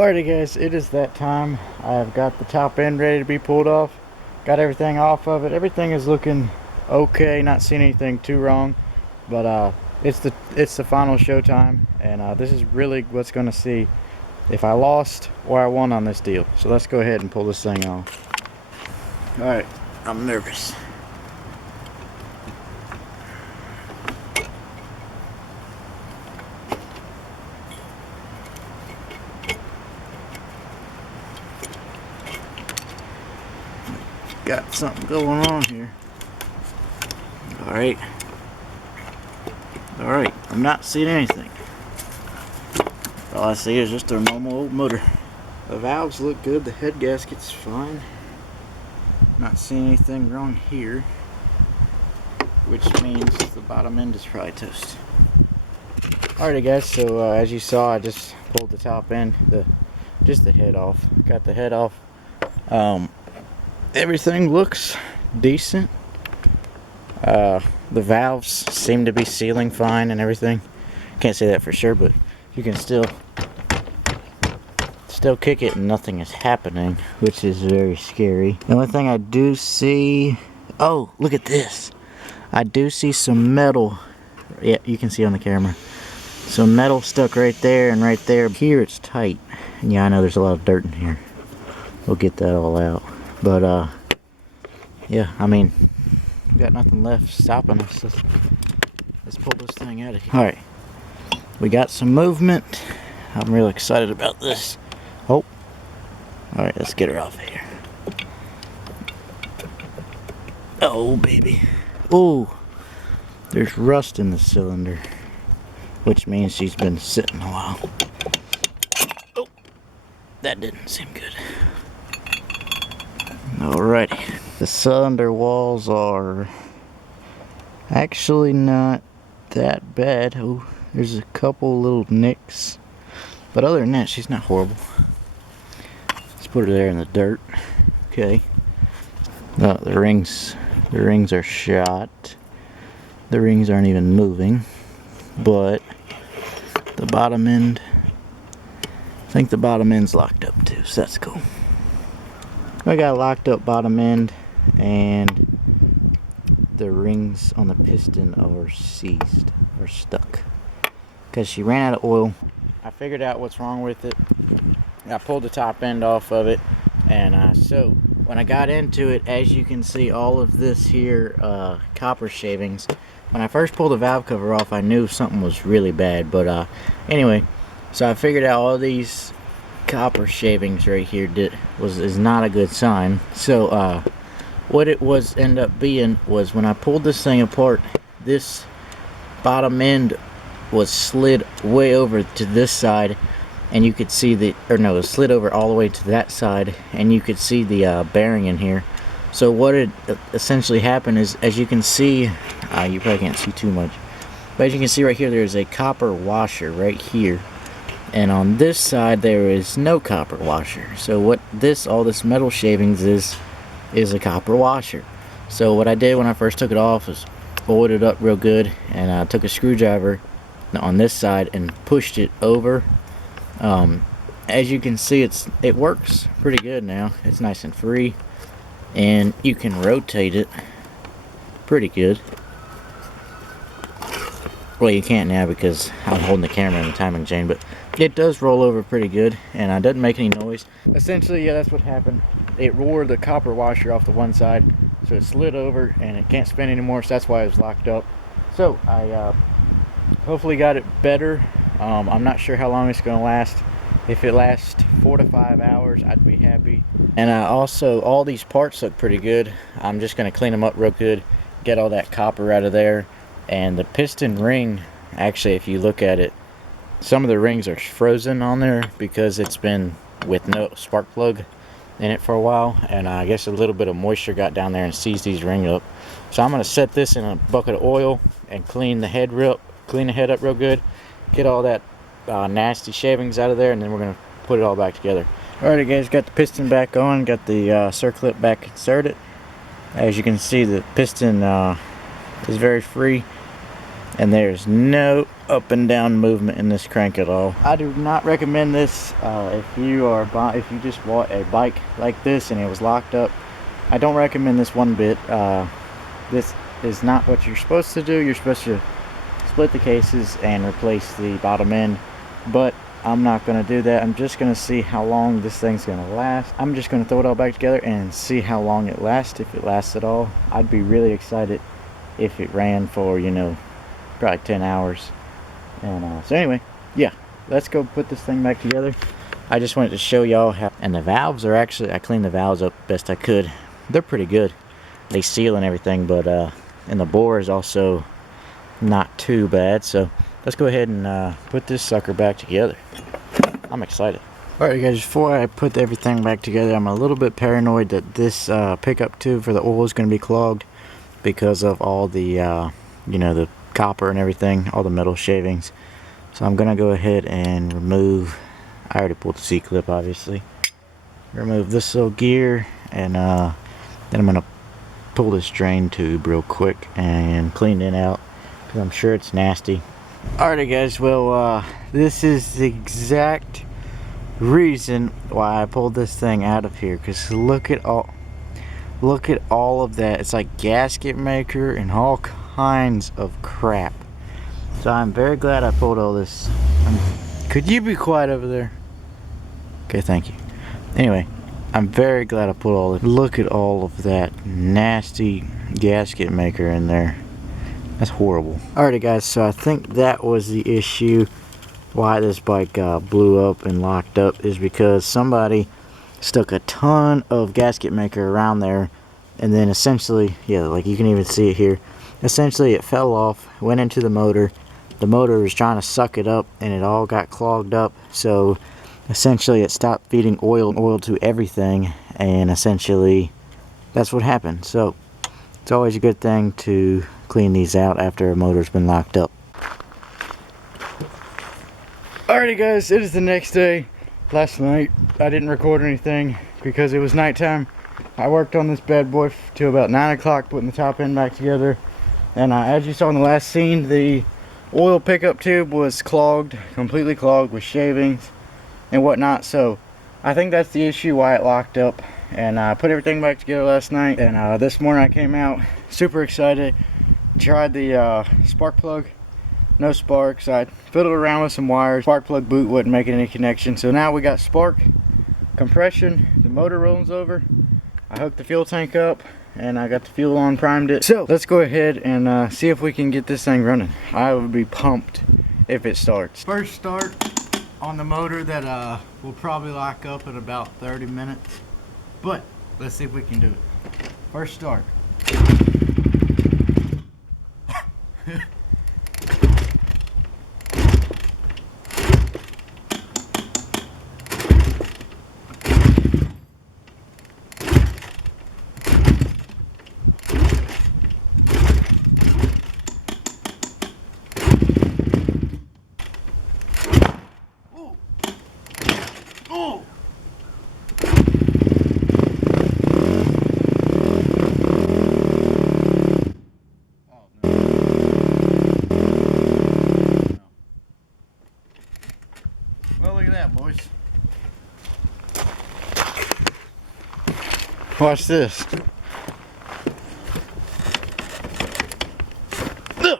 Alrighty guys, it is that time. I've got the top end ready to be pulled off. Got everything off of it. Everything is looking okay, not seeing anything too wrong. But it's the final show time, and this is really what's going to see if I lost or I won on this deal. So let's go ahead and pull this thing off. Alright, I'm nervous. Got something going on here. Alright, I'm not seeing anything. All I see is just a normal old motor. The valves look good, the head gasket's fine. Not seeing anything wrong here, which means the bottom end is probably toast. Alrighty guys, so as you saw, I just pulled the top end, just the head off. Got the head off. Everything looks decent. The valves seem to be sealing fine and everything. Can't say that for sure, but you can still kick it and nothing is happening, which is very scary. The only thing I do see, oh, look at this. I do see some metal. Yeah, you can see on the camera. Some metal stuck right there and right there. Here it's tight. And yeah, I know there's a lot of dirt in here. We'll get that all out. But yeah, I mean, we got nothing left stopping us. Let's pull this thing out of here. Alright, we got some movement. I'm real excited about this. Oh, alright, let's get her off of here. Oh, baby. Oh, there's rust in the cylinder, which means she's been sitting a while. Oh, that didn't seem good. Alrighty, the cylinder walls are actually not that bad. Oh, there's a couple little nicks, but other than that, she's not horrible. Let's put her there in the dirt. Okay. No, the rings are shot. The rings aren't even moving, but the bottom end, I think the bottom end's locked up too, so that's cool. I got a locked up bottom end, and the rings on the piston are seized, or stuck, because she ran out of oil. I figured out what's wrong with it. I pulled the top end off of it, and so when I got into it, as you can see, all of this here copper shavings. When I first pulled the valve cover off, I knew something was really bad, but anyway, so I figured out all these copper shavings right here is not a good sign. So what it was end up being was, when I pulled this thing apart, this bottom end was slid way over to this side, and you could see it slid over all the way to that side, and you could see the bearing in here. So what had essentially happened is, as you can see, you probably can't see too much, but as you can see right here, there's a copper washer right here. And on this side there is no copper washer. So what all this metal shavings is a copper washer. So what I did when I first took it off is oiled it up real good, and I took a screwdriver on this side and pushed it over. As you can see, it works pretty good now. It's nice and free, and you can rotate it pretty good. Well, you can't now because I'm holding the camera in the timing chain, but it does roll over pretty good, and it doesn't make any noise. Essentially, yeah, that's what happened. It wore the copper washer off the one side, so it slid over, and it can't spin anymore, so that's why it was locked up. So I hopefully got it better. I'm not sure how long it's going to last. If it lasts 4 to 5 hours, I'd be happy. And also, all these parts look pretty good. I'm just going to clean them up real good, get all that copper out of there. And the piston ring, actually, if you look at it, some of the rings are frozen on there because it's been with no spark plug in it for a while, and I guess a little bit of moisture got down there and seized these rings up. So I'm going to set this in a bucket of oil and clean the head up real good, get all that nasty shavings out of there, and then we're going to put it all back together. Alright guys, got the piston back on, got the circlip back inserted. As you can see, the piston is very free. and there's no up and down movement in this crank at all. I do not recommend this if you just bought a bike like this and it was locked up. I don't recommend this one bit. This is not what you're supposed to do. You're supposed to split the cases and replace the bottom end, but I'm not going to do that. I'm just going to see how long this thing's going to last. I'm just going to throw it all back together and see how long it lasts, if it lasts at all. I'd be really excited if it ran for, you know, probably 10 hours. And so anyway, yeah, let's go put this thing back together. I just wanted to show y'all how, and the valves are actually, I cleaned the valves up best I could. They're pretty good. They seal and everything, but and the bore is also not too bad. So let's go ahead and put this sucker back together. I'm excited. Alright guys, before I put everything back together, I'm a little bit paranoid that this pickup tube for the oil is going to be clogged because of all the, you know, the copper and everything, all the metal shavings. So I'm going to go ahead and remove, I already pulled the C-clip obviously, remove this little gear, and then I'm going to pull this drain tube real quick and clean it out because I'm sure it's nasty. Alrighty guys, well this is the exact reason why I pulled this thing out of here, because look at all of that. It's like gasket maker and all kinds of crap. So I'm very glad I pulled all this. Could you be quiet over there? Okay, thank you. Anyway, I'm very glad I pulled all this. Look at all of that nasty gasket maker in there. That's horrible. Alrighty guys, so I think that was the issue why this bike blew up and locked up, is because somebody stuck a ton of gasket maker around there, and then essentially, yeah, like you can even see it here, essentially it fell off, went into the motor was trying to suck it up, and it all got clogged up. So essentially it stopped feeding oil to everything, and essentially that's what happened. So it's always a good thing to clean these out after a motor's been locked up. Alrighty guys, it is the next day. Last night I didn't record anything because it was nighttime. I worked on this bad boy till about 9 o'clock putting the top end back together, and as you saw in the last scene, the oil pickup tube was clogged, completely clogged with shavings and whatnot. So I think that's the issue why it locked up, and I put everything back together last night, and this morning I came out super excited, tried the spark plug. No sparks. I fiddled around with some wires. Spark plug boot wasn't making any connection. So now we got spark, compression, the motor rolls over. I hooked the fuel tank up and I got the fuel on, primed it. So let's go ahead and see if we can get this thing running. I would be pumped if it starts. First start on the motor that will probably lock up in about 30 minutes. But let's see if we can do it. First start. Oh! Well, look at that, boys. Watch this. Oh,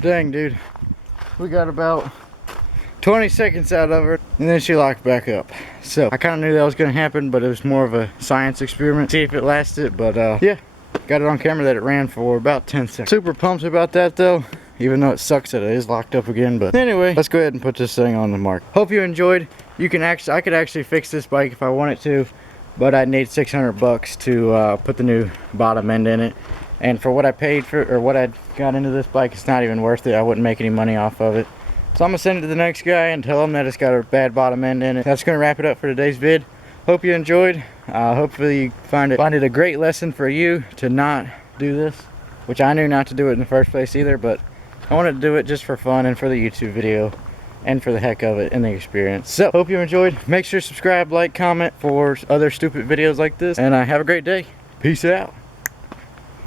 dang, dude. We got about 20 seconds out of her, and then she locked back up. So I kind of knew that was going to happen, but it was more of a science experiment, see if it lasted. But yeah, got it on camera that it ran for about 10 seconds. Super pumped about that though, even though it sucks that it is locked up again. But anyway, let's go ahead and put this thing on the mark. Hope you enjoyed. I could actually fix this bike if I wanted to, but I'd need 600 bucks to put the new bottom end in it. And for what I paid for, or what I got into this bike, it's not even worth it. I wouldn't make any money off of it. So I'm gonna send it to the next guy and tell him that it's got a bad bottom end in it. That's gonna wrap it up for today's vid. Hope you enjoyed. Hopefully you find it a great lesson for you to not do this, which I knew not to do it in the first place either, but I wanted to do it just for fun and for the YouTube video and for the heck of it and the experience. So hope you enjoyed. Make sure to subscribe, like, comment for other stupid videos like this, and have a great day. Peace out.